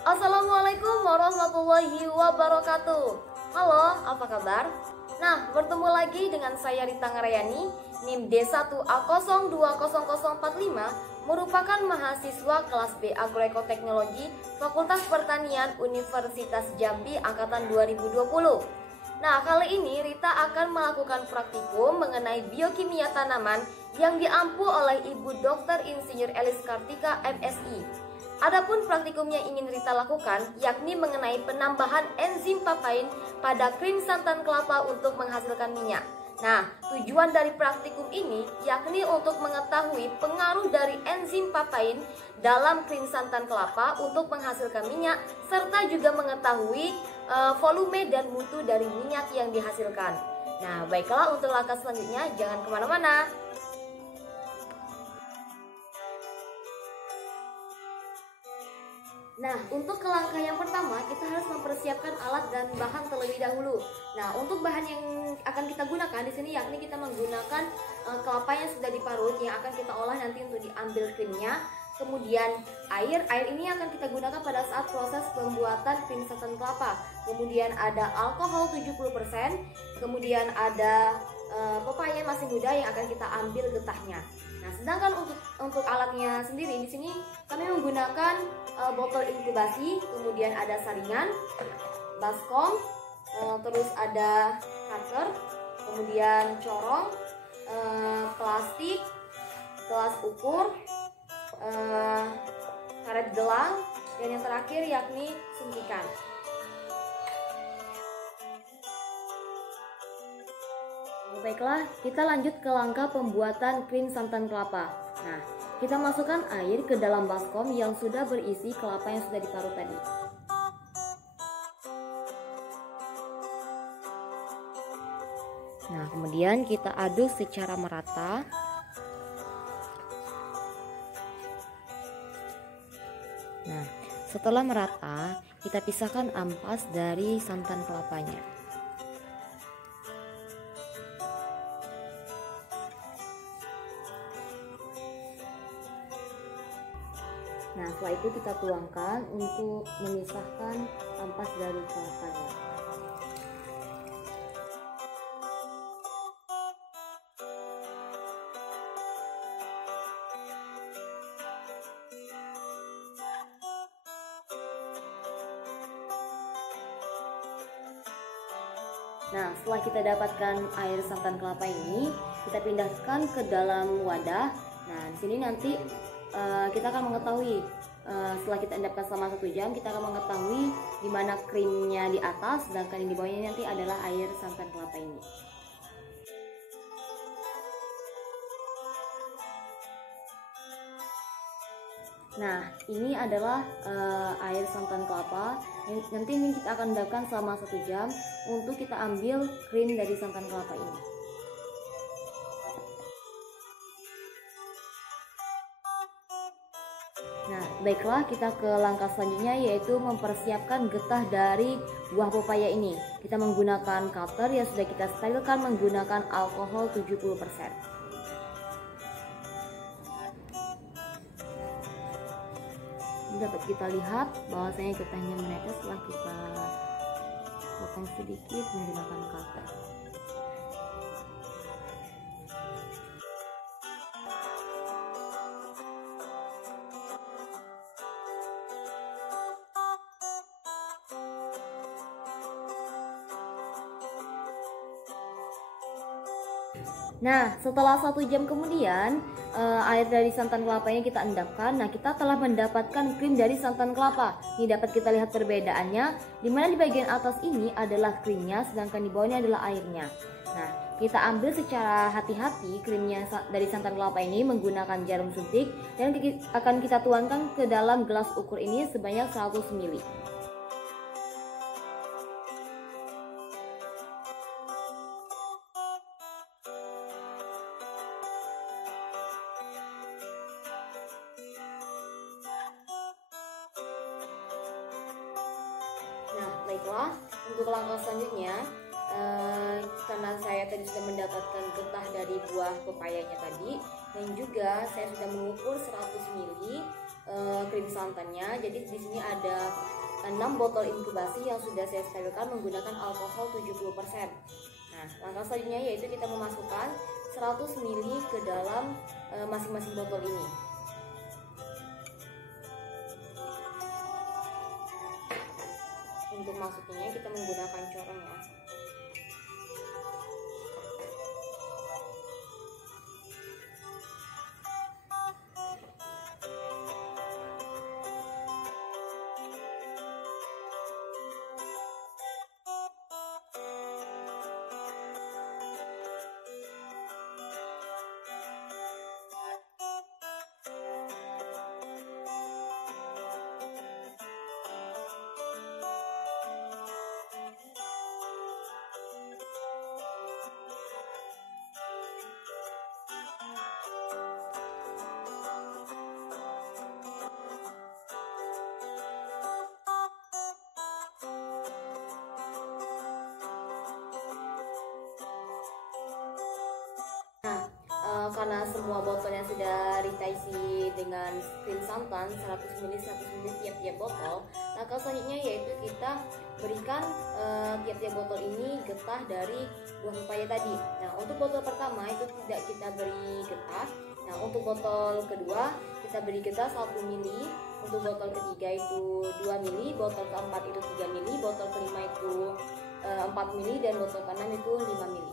Assalamualaikum warahmatullahi wabarakatuh. Halo, apa kabar? Nah, bertemu lagi dengan saya Rita Ngarayani, NIM D1A020045, merupakan mahasiswa kelas B Agroekoteknologi Fakultas Pertanian Universitas Jambi Angkatan 2020. Nah, kali ini Rita akan melakukan praktikum mengenai biokimia tanaman yang diampu oleh Ibu Dr. Insinyur Elis Kartika MSI. Adapun praktikum yang ingin Rita lakukan yakni mengenai penambahan enzim papain pada krim santan kelapa untuk menghasilkan minyak. Nah, tujuan dari praktikum ini yakni untuk mengetahui pengaruh dari enzim papain dalam krim santan kelapa untuk menghasilkan minyak, serta juga mengetahui volume dan mutu dari minyak yang dihasilkan. Nah, baiklah, untuk langkah selanjutnya jangan kemana-mana. Nah, untuk ke langkah yang pertama, kita harus mempersiapkan alat dan bahan terlebih dahulu. Nah, untuk bahan yang akan kita gunakan di sini yakni kita menggunakan kelapa yang sudah diparut yang akan kita olah nanti untuk diambil krimnya. Kemudian air ini akan kita gunakan pada saat proses pembuatan krim santan kelapa. Kemudian ada alkohol 70%, kemudian ada pepaya masih muda yang akan kita ambil getahnya. Nah, sedangkan untuk alatnya sendiri di sini kami menggunakan botol inkubasi, kemudian ada saringan, baskom, terus ada cutter, kemudian corong, plastik, gelas ukur, karet gelang, dan yang terakhir yakni suntikan. Baiklah, kita lanjut ke langkah pembuatan krim santan kelapa. Nah, kita masukkan air ke dalam baskom yang sudah berisi kelapa yang sudah diparut tadi. Nah, kemudian kita aduk secara merata. Nah, setelah merata, kita pisahkan ampas dari santan kelapanya. Nah, setelah itu kita tuangkan untuk memisahkan ampas dari kelapanya. Nah, setelah kita dapatkan air santan kelapa ini, kita pindahkan ke dalam wadah. Nah, di sini nanti kita akan mengetahui setelah kita endapkan selama 1 jam, kita akan mengetahui di mana krimnya di atas, sedangkan yang di bawahnya nanti adalah air santan kelapa ini. Nah, ini adalah air santan kelapa. Nanti ini kita akan endapkan selama 1 jam untuk kita ambil krim dari santan kelapa ini. Nah, baiklah, kita ke langkah selanjutnya, yaitu mempersiapkan getah dari buah pepaya ini. Kita menggunakan cutter yang sudah kita sterilkan menggunakan alkohol 70%. Dapat kita lihat bahwasanya getahnya menetes setelah kita potong sedikit menggunakan cutter. Nah, setelah 1 jam kemudian air dari santan kelapa ini kita endapkan. Nah, kita telah mendapatkan krim dari santan kelapa. Ini dapat kita lihat perbedaannya, di mana di bagian atas ini adalah krimnya, sedangkan di bawahnya adalah airnya. Nah, kita ambil secara hati-hati krimnya dari santan kelapa ini menggunakan jarum suntik, dan akan kita tuangkan ke dalam gelas ukur ini sebanyak 100 ml. Nah, baiklah, untuk langkah selanjutnya, karena saya tadi sudah mendapatkan getah dari buah pepayanya tadi, Dan juga saya sudah mengukur 100 ml krim santannya. Jadi di sini ada 6 botol inkubasi yang sudah saya sterilkan menggunakan alkohol 70%. Nah, langkah selanjutnya yaitu kita memasukkan 100 ml ke dalam masing-masing botol ini. Untuk masuknya kita menggunakan corong ya. Karena semua botolnya sudah Rita isi dengan krim santan 100 ml tiap-tiap botol, langkah selanjutnya yaitu kita berikan tiap-tiap botol ini getah dari buah pepaya tadi. Nah, untuk botol pertama itu tidak kita beri getah. Nah, untuk botol kedua kita beri getah 1 ml, untuk botol ketiga itu 2 ml, botol keempat itu 3 ml, botol kelima itu 4 ml, dan botol keenam itu 5 ml.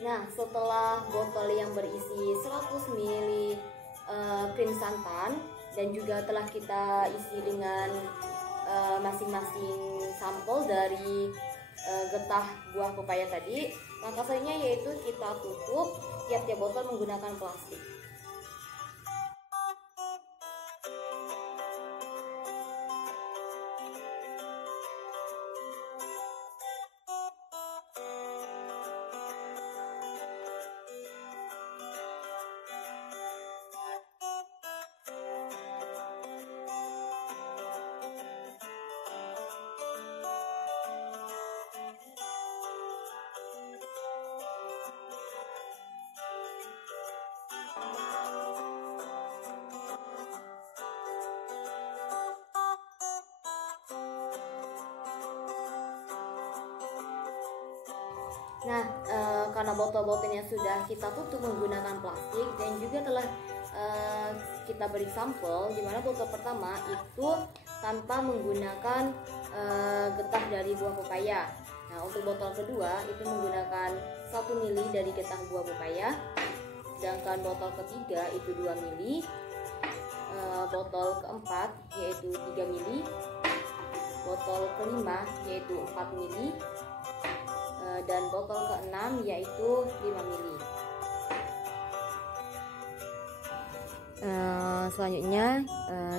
Nah, setelah botol yang berisi 100 ml krim santan dan juga telah kita isi dengan masing-masing sampel dari getah buah pepaya tadi, langkah selanjutnya yaitu kita tutup tiap-tiap botol menggunakan plastik. Nah, karena botol-botolnya sudah kita tutup menggunakan plastik dan juga telah kita beri sampel, di mana botol pertama itu tanpa menggunakan getah dari buah pepaya. Nah, untuk botol kedua itu menggunakan 1 ml dari getah buah pepaya, sedangkan botol ketiga itu 2 ml, botol keempat yaitu 3 ml, botol kelima yaitu 4 ml, dan botol keenam yaitu 5 ml. Selanjutnya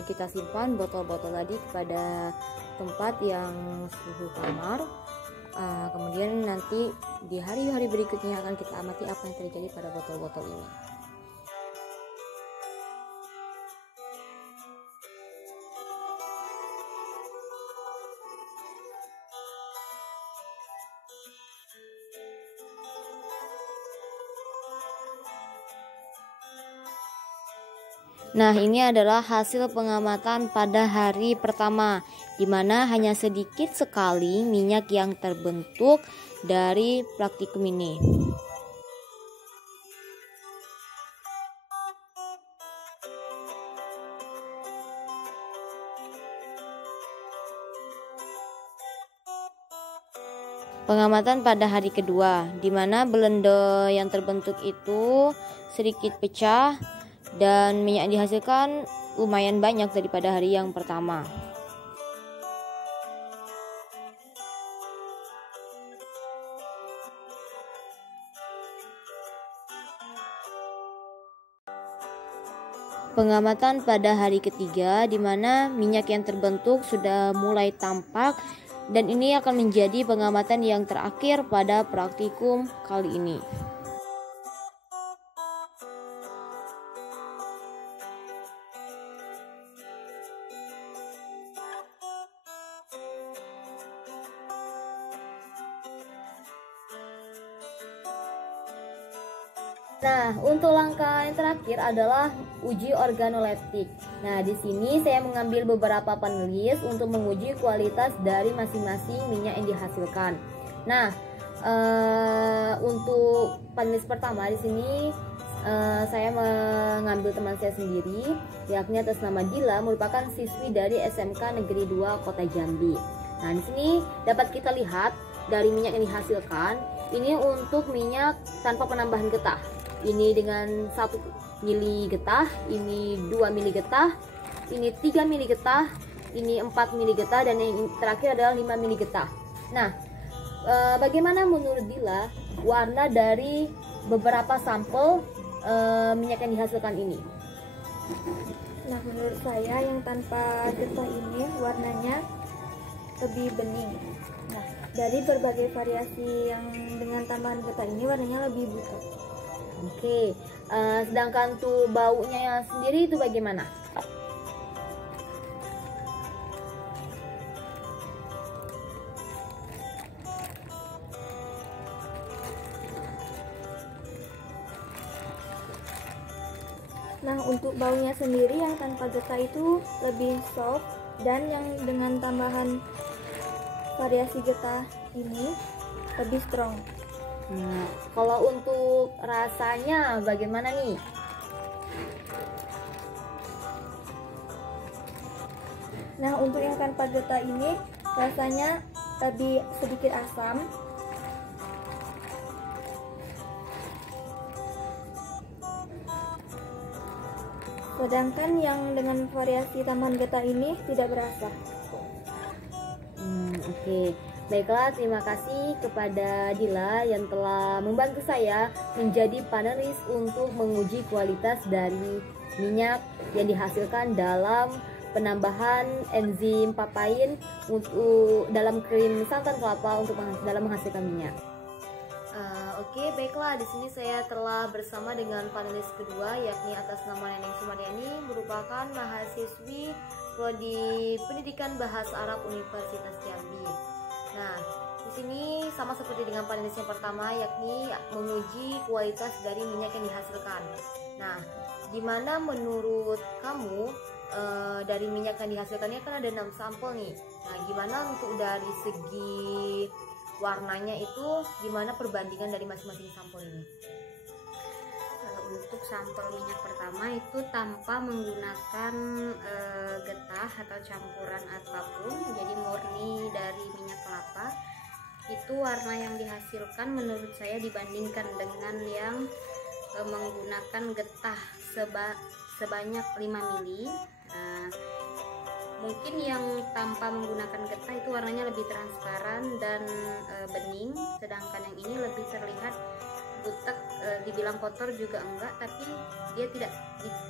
kita simpan botol-botol tadi kepada tempat yang suhu kamar. Kemudian nanti di hari-hari berikutnya akan kita amati apa yang terjadi pada botol-botol ini. Nah, ini adalah hasil pengamatan pada hari pertama, di mana hanya sedikit sekali minyak yang terbentuk dari praktikum ini. Pengamatan pada hari kedua, di mana belenda yang terbentuk itu sedikit pecah dan minyak yang dihasilkan lumayan banyak daripada hari yang pertama. pengamatan pada hari ketiga, di mana minyak yang terbentuk sudah mulai tampak, dan ini akan menjadi pengamatan yang terakhir pada praktikum kali ini. Nah, untuk langkah yang terakhir adalah uji organoleptik. Nah, di sini saya mengambil beberapa panelis untuk menguji kualitas dari masing-masing minyak yang dihasilkan. Nah, untuk panelis pertama di sini saya mengambil teman saya sendiri, yakni atas nama Dila, merupakan siswi dari SMK Negeri 2 Kota Jambi. Nah, di sini dapat kita lihat dari minyak yang dihasilkan. Ini untuk minyak tanpa penambahan getah. Ini dengan 1 mili getah, ini 2 mili getah, ini 3 mili getah, ini 4 mili getah, dan yang terakhir adalah 5 mili getah. Nah, bagaimana menurut Dila warna dari beberapa sampel minyak yang dihasilkan ini? Nah, menurut saya yang tanpa getah ini warnanya lebih bening. Nah, dari berbagai variasi yang dengan tambahan getah ini warnanya lebih buta. Oke, sedangkan tuh baunya sendiri itu bagaimana? Nah, untuk baunya sendiri yang tanpa getah itu lebih soft, dan yang dengan tambahan variasi getah ini lebih strong. Nah, kalau untuk rasanya bagaimana nih? Nah, untuk yang tanpa getah ini rasanya lebih sedikit asam. Sedangkan yang dengan variasi tambahan getah ini tidak berasa. Oke. Baiklah, terima kasih kepada Dila yang telah membantu saya menjadi panelis untuk menguji kualitas dari minyak yang dihasilkan dalam penambahan enzim papain untuk dalam krim santan kelapa untuk dalam menghasilkan minyak. Oke, baiklah, di sini saya telah bersama dengan panelis kedua, yakni atas nama Neneng Sumaryani, merupakan mahasiswi Prodi Pendidikan Bahasa Arab Universitas Jambi. Nah, di sini sama seperti dengan panelis yang pertama, yakni menguji kualitas dari minyak yang dihasilkan. Nah, gimana menurut kamu dari minyak yang dihasilkannya kan ada 6 sampel nih. Nah, gimana untuk dari segi warnanya itu, gimana perbandingan dari masing-masing sampel ini? Untuk sampel minyak pertama itu tanpa menggunakan getah atau campuran apapun, jadi murni dari minyak kelapa. Itu warna yang dihasilkan menurut saya dibandingkan dengan yang menggunakan getah sebanyak 5 mili. Mungkin yang tanpa menggunakan getah itu warnanya lebih transparan dan bening, sedangkan yang ini lebih terlihat butek, dibilang kotor juga enggak, tapi dia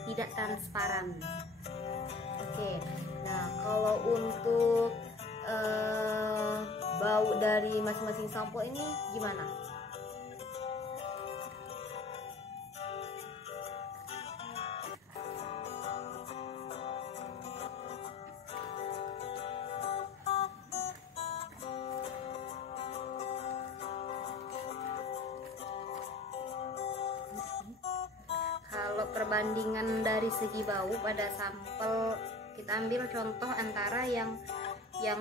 tidak transparan. Oke. Nah, kalau untuk bau dari masing-masing sampel ini gimana? Kalau perbandingan dari segi bau pada sampel, kita ambil contoh antara yang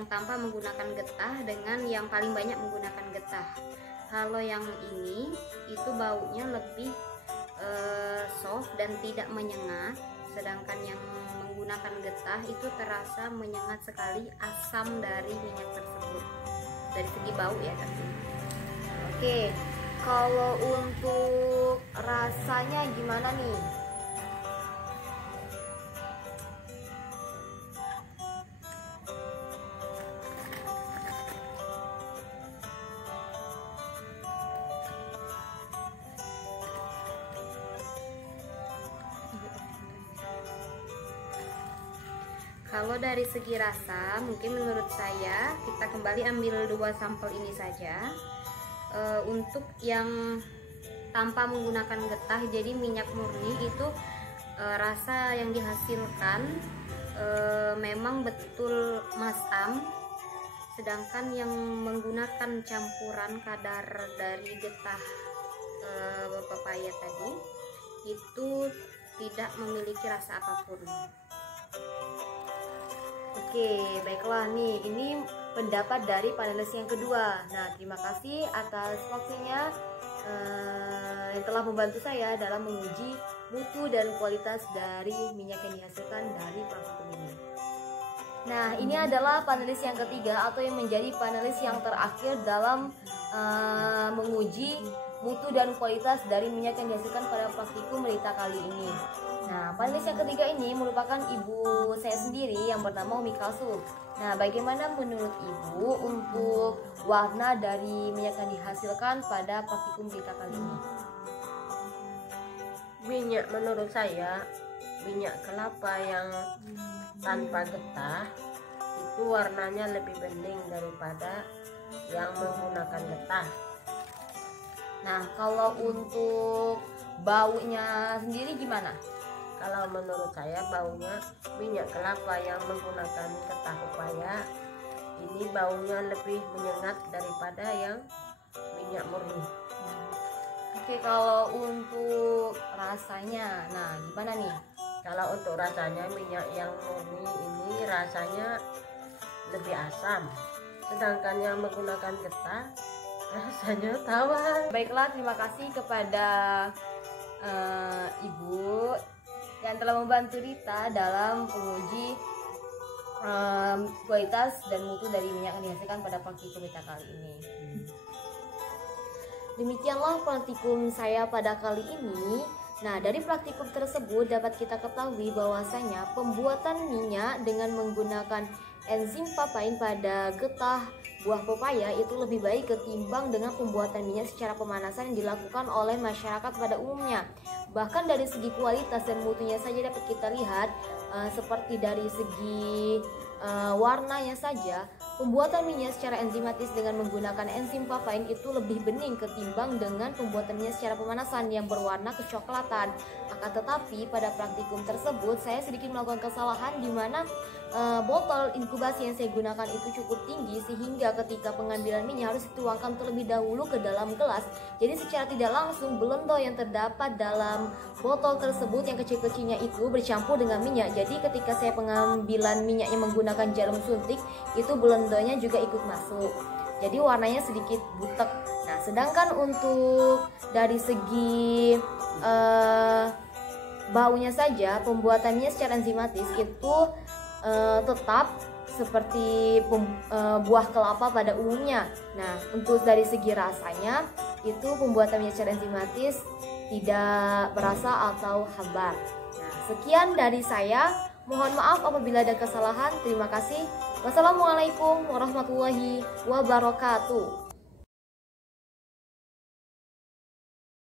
tanpa menggunakan getah dengan yang paling banyak menggunakan getah. Kalau yang ini itu baunya lebih soft dan tidak menyengat, sedangkan yang menggunakan getah itu terasa menyengat sekali asam dari minyak tersebut dari segi bau ya tentu. Oke. Kalau untuk rasanya gimana nih? Kalau dari segi rasa, mungkin menurut saya kita kembali ambil 2 sampel ini saja. Untuk yang tanpa menggunakan getah, jadi minyak murni itu rasa yang dihasilkan memang betul masam, sedangkan yang menggunakan campuran kadar dari getah pepaya tadi itu tidak memiliki rasa apapun. Oke, baiklah nih, ini pendapat dari panelis yang kedua. Nah, terima kasih atas waktunya yang telah membantu saya dalam menguji mutu dan kualitas dari minyak yang dihasilkan dari praktikum ini. Nah, ini adalah panelis yang ketiga atau yang menjadi panelis yang terakhir dalam menguji mutu dan kualitas dari minyak yang dihasilkan pada praktikum Rita kali ini. Nah, panelis yang ketiga ini merupakan ibu saya sendiri yang bernama Umi Kalsum. Nah, bagaimana menurut ibu untuk warna dari minyak yang dihasilkan pada praktikum Rita kali ini? Minyak menurut saya, minyak kelapa yang tanpa getah itu warnanya lebih bening daripada yang menggunakan getah. Nah, kalau untuk baunya sendiri gimana? Kalau menurut saya baunya minyak kelapa yang menggunakan getah pepaya ini baunya lebih menyengat daripada yang minyak murni. Oke, kalau untuk rasanya, nah gimana nih? Kalau untuk rasanya minyak yang murni ini rasanya lebih asam, sedangkan yang menggunakan getah rasanya tawar. Baiklah, terima kasih kepada Ibu yang telah membantu Rita dalam menguji kualitas dan mutu dari minyak yang dihasilkan pada praktikum Rita kali ini. Demikianlah praktikum saya pada kali ini. Nah, dari praktikum tersebut dapat kita ketahui bahwasanya pembuatan minyak dengan menggunakan enzim papain pada getah buah pepaya itu lebih baik ketimbang dengan pembuatan minyak secara pemanasan yang dilakukan oleh masyarakat pada umumnya. Bahkan dari segi kualitas dan mutunya saja dapat kita lihat seperti dari segi warnanya saja, pembuatan minyak secara enzimatis dengan menggunakan enzim papain itu lebih bening ketimbang dengan pembuatan minyak secara pemanasan yang berwarna kecoklatan. Akan tetapi pada praktikum tersebut saya sedikit melakukan kesalahan di mana botol inkubasi yang saya gunakan itu cukup tinggi sehingga ketika pengambilan minyak harus dituangkan terlebih dahulu ke dalam gelas. Jadi secara tidak langsung belendo yang terdapat dalam botol tersebut yang kecil-kecilnya itu bercampur dengan minyak. Jadi ketika saya pengambilan minyaknya menggunakan jarum suntik itu belendonya juga ikut masuk. Jadi warnanya sedikit butek. Nah, sedangkan untuk dari segi baunya saja pembuatannya secara enzimatis itu tetap seperti buah kelapa pada umumnya. Nah, untuk dari segi rasanya itu pembuatannya secara enzimatis tidak berasa atau hambar. Nah, sekian dari saya. Mohon maaf apabila ada kesalahan. Terima kasih. Wassalamualaikum warahmatullahi wabarakatuh.